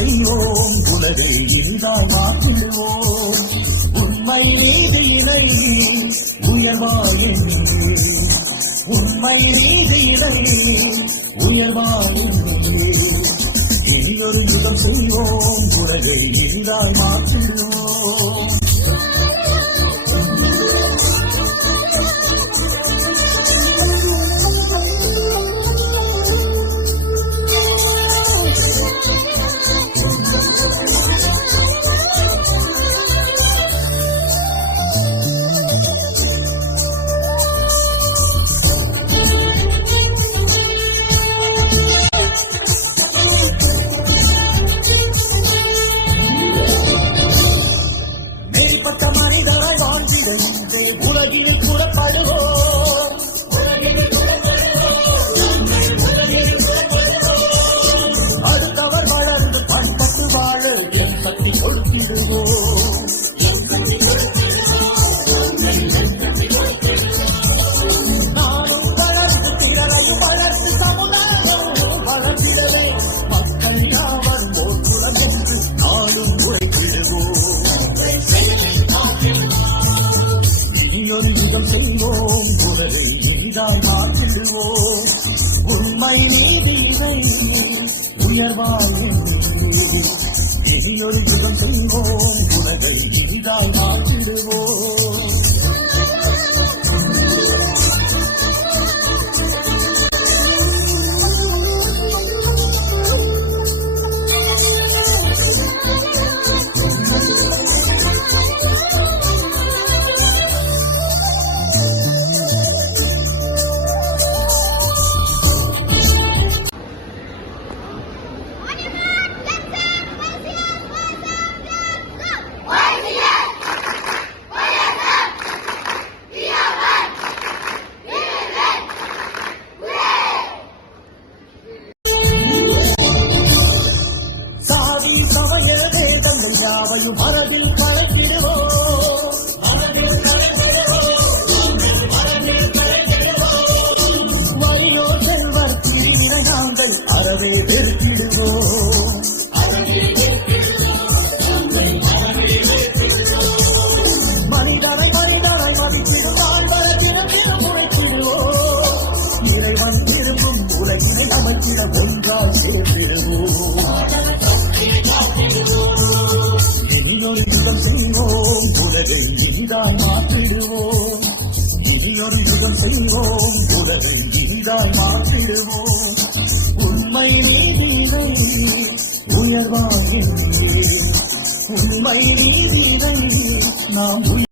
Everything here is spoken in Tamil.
செய்வோம், உலகை இனிதாய் மாற்றிடுவோம். உண்மை நீதியினை உயர்வாயே, உண்மை நீதியினை உயர்வாயே. இனியொரு யுகம் செய்வோம், உலகை இனிதாய் மாற்றிடுவோம். உலகில் புறப்படுவோம், அடுத்தவர் வளர்ந்து பண்பட்டு வாழ என் சக்தி கொடுத்திடுவோம். நானும் வளர்ந்து திறனையும் வளர்ந்து சமுதாயம் வளர்ந்திடவே மக்கள் யாவரும் ஓர் குலம் என்று நானும் உழைத்திடுவோம். யுகம் செய்வோம், உலகை இனிதாய் மாற்றிடுவோம். உண்மை நீதியினை உயர்வாயே. இனியொரு யுகம் செய்வோம், உலகை இனிதாய் மாற்றிடுவோம். யாவையும் மனதில் கலந்திடுவோம், வயலோ செல்வர் பிரிவினை நாங்கள் அறவே வெறுத்திடுவோம். மனிதனை மனிதனை மதித்திடும் வாழ்வரத்திடம் உழைத்திடுவோம். இறைவன் விரும்பும் உலகினை அமைத்திட ஒன்றால் சேர்த்திடுவோம். இனியொரு யுகம் செய்வோம், உலகை இனிதாய் மாற்றிடுவோம். இனியொரு யுகம் செய்வோம், உலகை இனிதாய் மாற்றிடுவோம். உண்மை நீதியினை உயர்வாயே, உண்மை நீதியினை நாம்